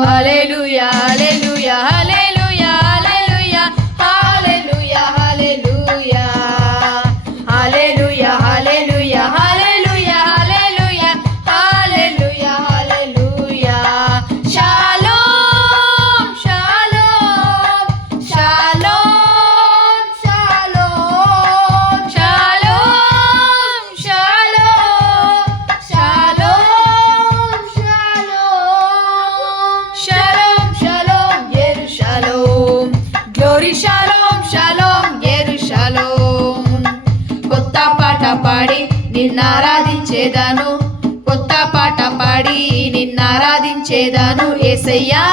హల్లెలూయా హల్లెలూయా హల్లెలూయా హల్లెలూయా హల్లెలూయా హల్లెలూయా హల్లెలూయా హల్లెలూయా హల్లెలూయా హల్లెలూయా హల్లెలూయా shalom shalom shalom shalom shalom shalom shalom shalom shalom యెరూషలేం glory shalom shalom యెరూషలేం కొత్త పాట పాడి నిన్నారాధించేదాను కొత్త పాట పాడి నిన్నారాధించేదాను యేసయ్యా